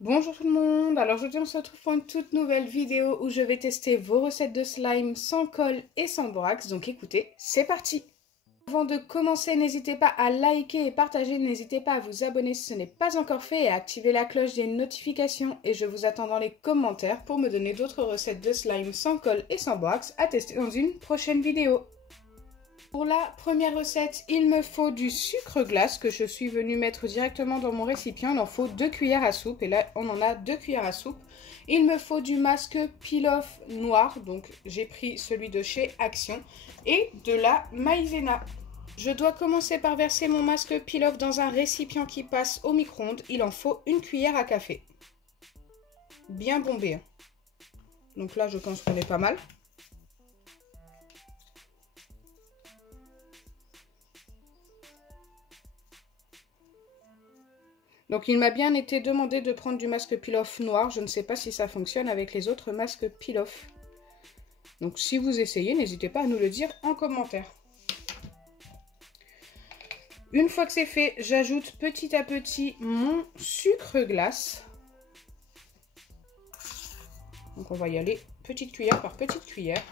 Bonjour tout le monde, alors aujourd'hui on se retrouve pour une toute nouvelle vidéo où je vais tester vos recettes de slime sans colle et sans borax, donc écoutez, c'est parti! Avant de commencer, n'hésitez pas à liker et partager, n'hésitez pas à vous abonner si ce n'est pas encore fait et à activer la cloche des notifications et je vous attends dans les commentaires pour me donner d'autres recettes de slime sans colle et sans borax à tester dans une prochaine vidéo. Pour la première recette, il me faut du sucre glace que je suis venue mettre directement dans mon récipient. Il en faut 2 cuillères à soupe et là on en a 2 cuillères à soupe. Il me faut du masque peel-off noir, donc j'ai pris celui de chez Action, et de la maïzena. Je dois commencer par verser mon masque peel-off dans un récipient qui passe au micro-ondes. Il en faut 1 cuillère à café. Bien bombé, hein. Donc là je pense qu'on est pas mal. Donc il m'a bien été demandé de prendre du masque peel-off noir. Je ne sais pas si ça fonctionne avec les autres masques peel-off. Donc si vous essayez, n'hésitez pas à nous le dire en commentaire. Une fois que c'est fait, j'ajoute petit à petit mon sucre glace. Donc on va y aller petite cuillère par petite cuillère.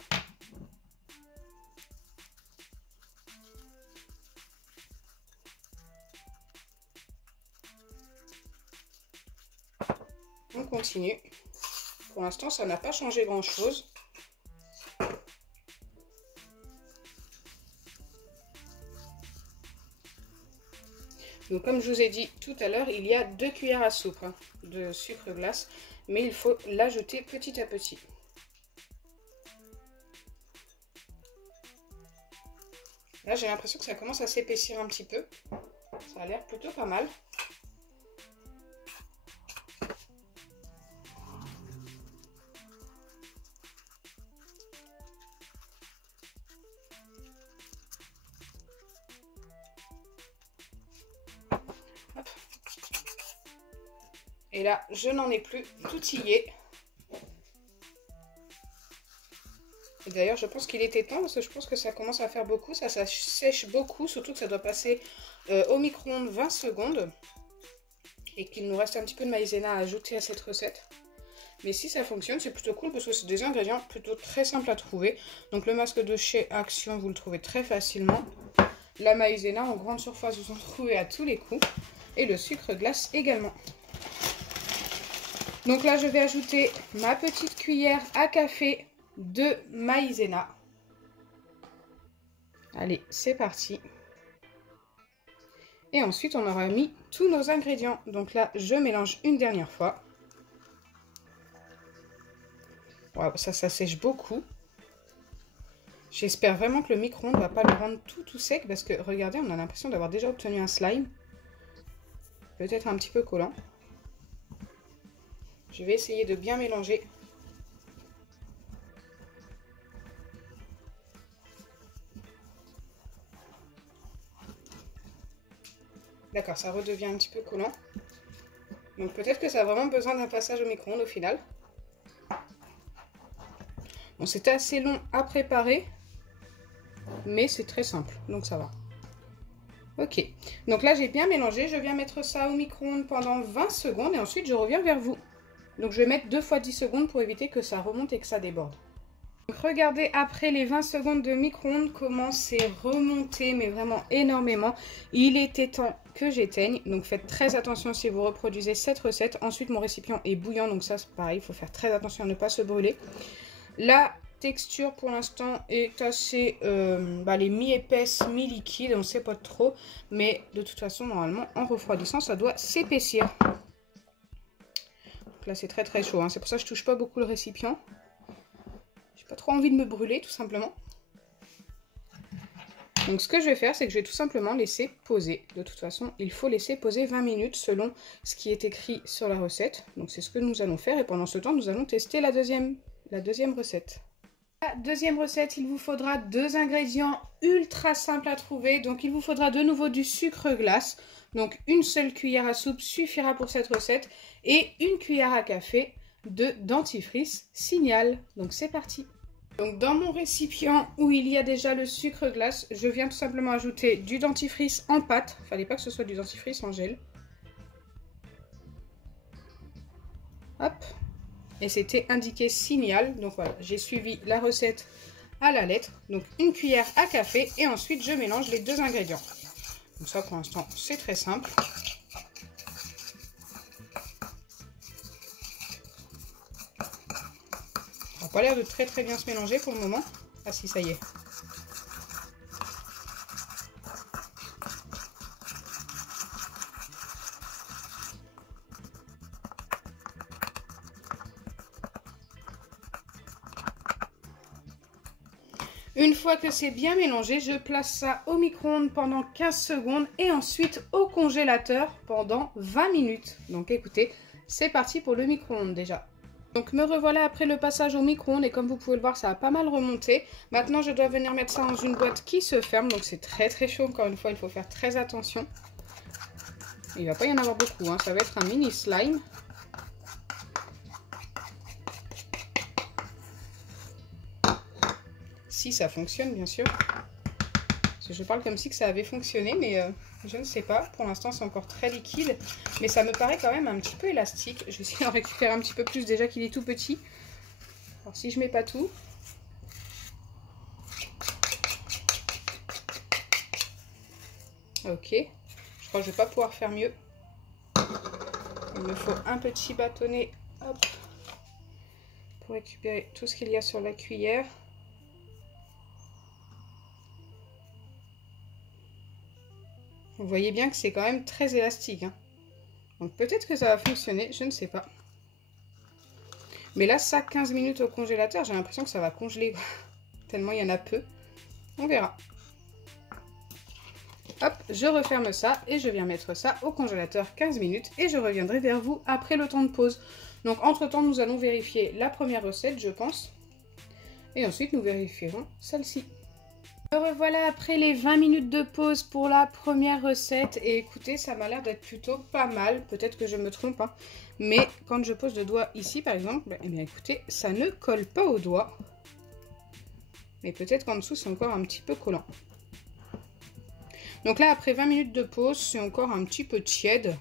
On continue. Pour l'instant, ça n'a pas changé grand-chose. Donc comme je vous ai dit tout à l'heure, il y a 2 cuillères à soupe de sucre glace, mais il faut l'ajouter petit à petit. Là, j'ai l'impression que ça commence à s'épaissir un petit peu. Ça a l'air plutôt pas mal. Hop. Et là, je n'en ai plus, tout y est. D'ailleurs, je pense qu'il était temps parce que je pense que ça commence à faire beaucoup. Ça sèche beaucoup, surtout que ça doit passer au micro-ondes 20 secondes. Et qu'il nous reste un petit peu de maïzena à ajouter à cette recette. Mais si ça fonctionne, c'est plutôt cool parce que c'est des ingrédients plutôt très simples à trouver. Donc le masque de chez Action, vous le trouvez très facilement. La maïzena en grande surface, vous en trouvez à tous les coups. Et le sucre glace également. Donc là, je vais ajouter ma petite cuillère à café de maïzena. Allez, c'est parti. Et ensuite, on aura mis tous nos ingrédients. Donc là, je mélange une dernière fois. Wow, ça sèche beaucoup. J'espère vraiment que le micro-ondes ne va pas le rendre tout sec parce que regardez, on a l'impression d'avoir déjà obtenu un slime. Peut-être un petit peu collant. Je vais essayer de bien mélanger. D'accord, ça redevient un petit peu collant. Donc peut-être que ça a vraiment besoin d'un passage au micro-ondes au final. Bon, c'était assez long à préparer, mais c'est très simple, donc ça va. Ok, donc là j'ai bien mélangé, je viens mettre ça au micro-ondes pendant 20 secondes et ensuite je reviens vers vous. Donc je vais mettre 2 fois 10 secondes pour éviter que ça remonte et que ça déborde. Donc regardez après les 20 secondes de micro-ondes comment c'est remonté, mais vraiment énormément. Il était temps que j'éteigne, donc faites très attention si vous reproduisez cette recette. Ensuite mon récipient est bouillant, donc ça c'est pareil, il faut faire très attention à ne pas se brûler. La texture pour l'instant est assez les mi-épaisse, mi-liquide, on ne sait pas trop, mais de toute façon normalement en refroidissant ça doit s'épaissir. Donc là c'est très très chaud, hein. C'est pour ça que je touche pas beaucoup le récipient. J'ai pas trop envie de me brûler tout simplement. Donc ce que je vais faire, c'est que je vais tout simplement laisser poser. De toute façon, il faut laisser poser 20 minutes selon ce qui est écrit sur la recette. Donc c'est ce que nous allons faire et pendant ce temps, nous allons tester la deuxième recette. La deuxième recette, il vous faudra 2 ingrédients ultra simples à trouver. Donc il vous faudra de nouveau du sucre glace. Donc une seule cuillère à soupe suffira pour cette recette. Et une cuillère à café de dentifrice Signal. Donc c'est parti. Donc dans mon récipient où il y a déjà le sucre glace, je viens tout simplement ajouter du dentifrice en pâte. Fallait pas que ce soit du dentifrice en gel. Hop. Et c'était indiqué signal. Donc voilà, j'ai suivi la recette à la lettre. Donc une cuillère à café et ensuite je mélange les deux ingrédients. Donc ça pour l'instant c'est très simple. Ça n'a pas l'air de très bien se mélanger pour le moment. Ah si, ça y est. Une fois que c'est bien mélangé, je place ça au micro-ondes pendant 15 secondes et ensuite au congélateur pendant 20 minutes. Donc écoutez, c'est parti pour le micro-ondes déjà. Donc me revoilà après le passage au micro-ondes et comme vous pouvez le voir, ça a pas mal remonté. Maintenant, je dois venir mettre ça dans une boîte qui se ferme. Donc c'est très chaud, encore une fois, il faut faire très attention. Il ne va pas y en avoir beaucoup, hein. Ça va être un mini slime. Si ça fonctionne, bien sûr. Parce que je parle comme si que ça avait fonctionné, mais je ne sais pas. Pour l'instant, c'est encore très liquide. Mais ça me paraît quand même un petit peu élastique. Je vais essayer d'en récupérer un petit peu plus déjà qu'il est tout petit. Alors, si je mets pas tout. Ok. Je crois que je vais pas pouvoir faire mieux. Il me faut un petit bâtonnet. Hop. Pour récupérer tout ce qu'il y a sur la cuillère. Vous voyez bien que c'est quand même très élastique, hein. Donc peut-être que ça va fonctionner, je ne sais pas. Mais là, ça, 15 minutes au congélateur, j'ai l'impression que ça va congeler. Tellement il y en a peu. On verra. Hop, je referme ça et je viens mettre ça au congélateur 15 minutes. Et je reviendrai vers vous après le temps de pause. Donc entre-temps, nous allons vérifier la première recette, je pense. Et ensuite, nous vérifierons celle-ci. Me revoilà après les 20 minutes de pause pour la première recette et écoutez, ça m'a l'air d'être plutôt pas mal, peut-être que je me trompe, hein. Mais quand je pose le doigt ici par exemple, eh bien écoutez, ça ne colle pas au doigt. Mais peut-être qu'en dessous c'est encore un petit peu collant. Donc là après 20 minutes de pause, c'est encore un petit peu tiède,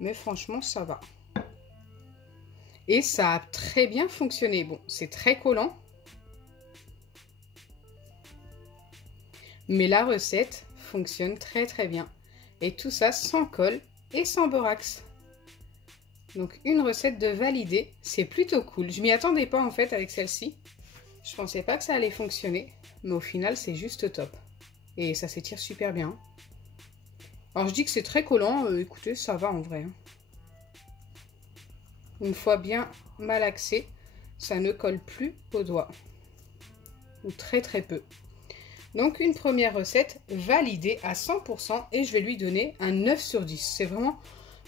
mais franchement ça va. Et ça a très bien fonctionné, bon c'est très collant. Mais la recette fonctionne très bien. Et tout ça sans colle et sans borax. Donc une recette de validée, c'est plutôt cool. Je m'y attendais pas en fait avec celle-ci. Je pensais pas que ça allait fonctionner. Mais au final, c'est juste top. Et ça s'étire super bien. Alors je dis que c'est très collant. Écoutez, ça va en vrai. Une fois bien malaxé, ça ne colle plus au doigt. Ou très peu. Donc une première recette validée à 100% et je vais lui donner un 9 sur 10. C'est vraiment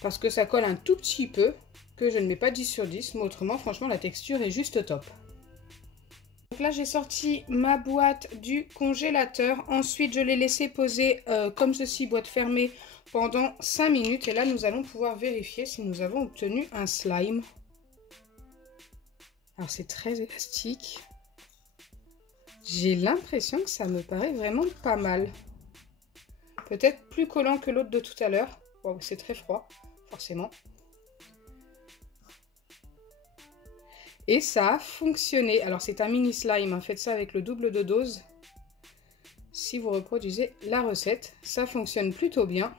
parce que ça colle un tout petit peu que je ne mets pas 10 sur 10. Mais autrement, franchement, la texture est juste top. Donc là, j'ai sorti ma boîte du congélateur. Ensuite, je l'ai laissé poser comme ceci, boîte fermée, pendant 5 minutes. Et là, nous allons pouvoir vérifier si nous avons obtenu un slime. Alors, c'est très élastique. J'ai l'impression que ça me paraît vraiment pas mal. Peut-être plus collant que l'autre de tout à l'heure. Wow, c'est très froid, forcément. Et ça a fonctionné. Alors c'est un mini slime, hein. Faites ça avec le double de dose. Si vous reproduisez la recette, ça fonctionne plutôt bien.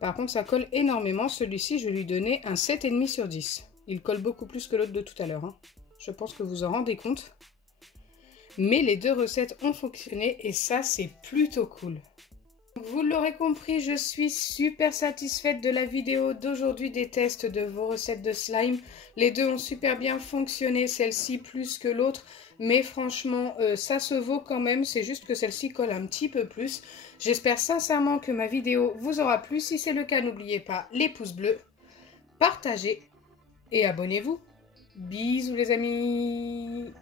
Par contre, ça colle énormément. Celui-ci, je lui donnais un 7,5 sur 10. Il colle beaucoup plus que l'autre de tout à l'heure, hein. Je pense que vous en rendez compte. Mais les deux recettes ont fonctionné et ça, c'est plutôt cool. Vous l'aurez compris, je suis super satisfaite de la vidéo d'aujourd'hui des tests de vos recettes de slime. Les deux ont super bien fonctionné, celle-ci plus que l'autre. Mais franchement, ça se vaut quand même. C'est juste que celle-ci colle un petit peu plus. J'espère sincèrement que ma vidéo vous aura plu. Si c'est le cas, n'oubliez pas les pouces bleus, partagez et abonnez-vous. Bisous les amis!